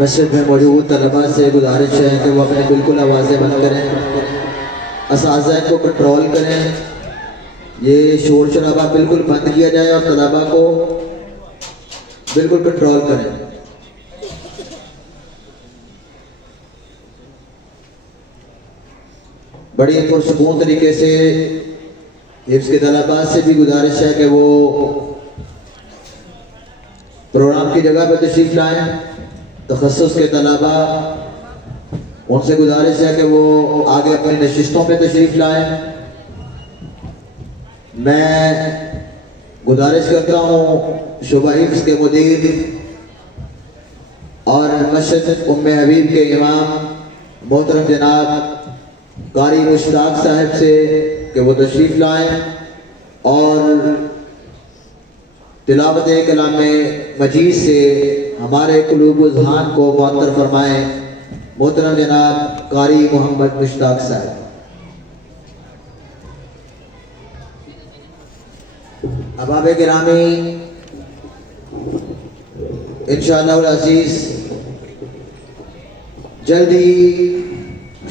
मस्जिद में मौजूद तलबा से गुजारिश है कि वो अपने बिल्कुल आवाज़ें बंद करें, असातिज़ा को कंट्रोल करें, ये शोर शराबा बिल्कुल बंद किया जाए और तलबा को बिल्कुल कंट्रोल करें। बड़ी पुरसकून तरीके से हिफ्ज़ के तलबा से भी गुजारिश है कि वो प्रोग्राम की जगह पर तशरीफ़ लाएँ। तखस्सुस के तलबा उनसे गुजारिश है कि वो आगे अपनी नशिस्तों पे तशरीफ़ लाएँ। मैं गुजारिश करता हूँ शुबा हिफ्ज़ के मुदीर और मस्जिद उम्मे हबीब के इमाम मोहतरम जनाब कारी मुश्ताक साहब से कि वो तशरीफ़ लाएँ और तिलावत कलाम मजीद से हमारे कुलूब ज़हान को मुअत्तर फरमाएँ। मोहतरम जनाब कारी मोहम्मद मुश्ताक साहब। अहबाब गिरामी, इंशाअल्लाह अज़ीज़ जल्दी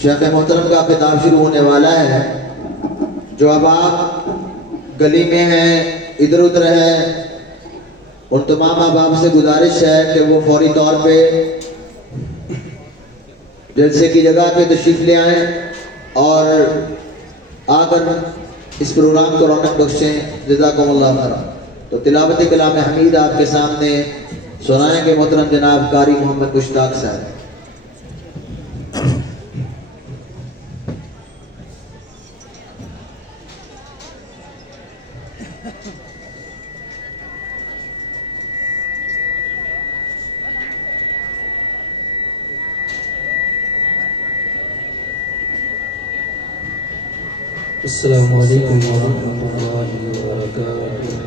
शेख मोहतरम का खिताब शुरू होने वाला है। जो अब आप गली में हैं, इधर उधर हैं, उन तमाम अहबाब से गुजारिश है कि वो फौरी तौर पे जलसे की जगह पे तशरीफ़ ले आएँ और आकर इस प्रोग्राम को रौनक बख्शें। जज़ाकुमुल्लाह खैर। तो तिलावत कलाम हमीद आपके सामने सुनाएंगे मोहतरम जनाब कारी मोहम्मद मुश्ताक साहब। अस्सलामु अलैकुम वरहमतुल्लाहि वबरकातुहू।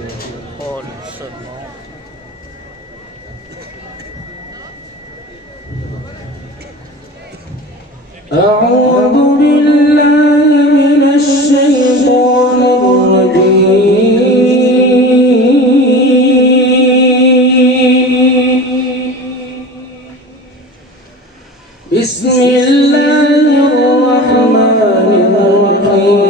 अऊज़ु बिल्लाहि मिनश शैतानिर रजीम। बिस्मिल्लाहिर रहमानिर रहीम।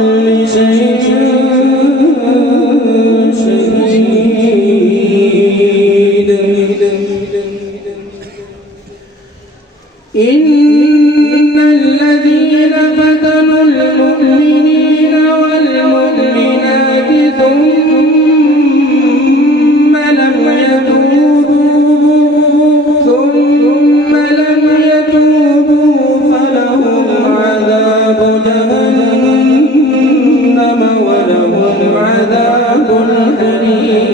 كل شيء شهيد إن الذين فتنوا المؤمنين والمؤمنات ثم لم يتوبوا فلهم عذاب جهنم ولهم عذاب الحريق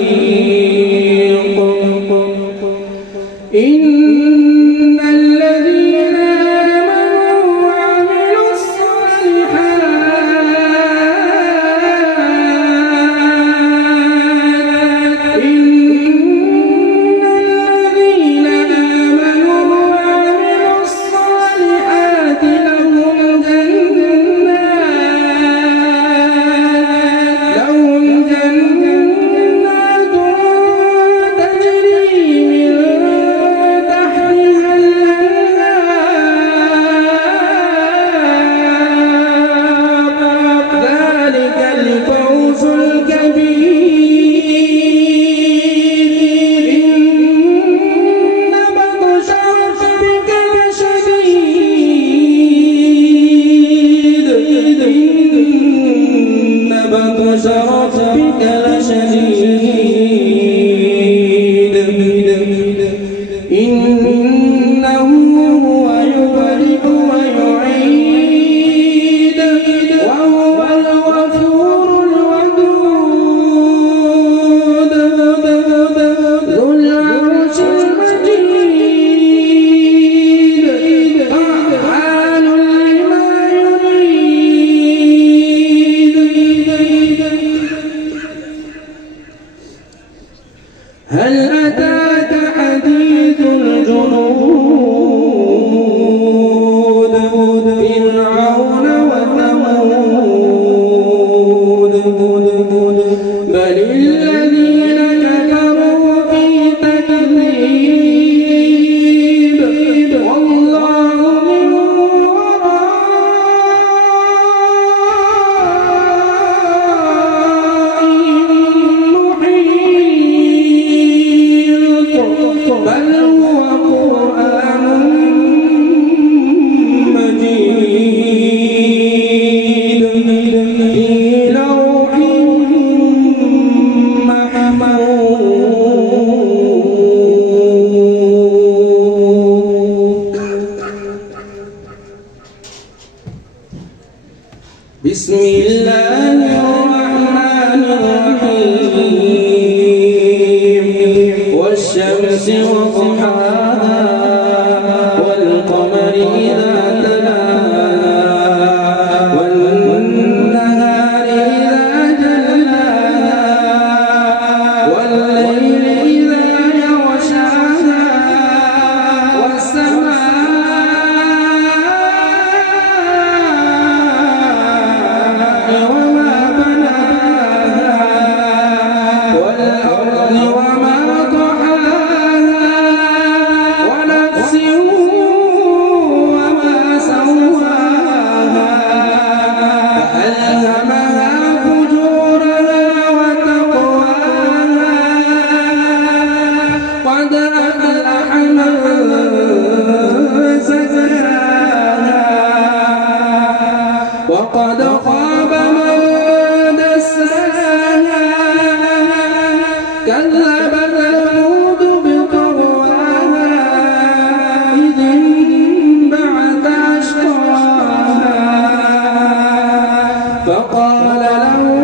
إن الذين آمنوا وعملوا الصالحات لهم جنات تجري من تحتها الأنهار ذلك الفوز الكبير إن بطش ربك لشديد إن بطش ربك لشديد إنه هو يبرئ ويعيد وهو الغفور الودود ذو العرش المجيد فعال لما يريد هل أتاك حديث الجنود فرعون وثمود بل الذين كفروا في تكذيب والله من ورائهم محيط بل هو قرآن مجيد في لوح محفوظ بسم الله الرحمن الرحيم والشمس وضحاها والقمر إذا تلاها والنهار إذا جلاها والليل إذا يغشاها والسماء وما بناها والأرض وما طحاها ونفس وما سواها فألهمها فجورها وتقواها قد أفلح من زكاها وقد خاب من دساها كذبت ثمود بطغواها إذ انبعث أشقاها فقال لهم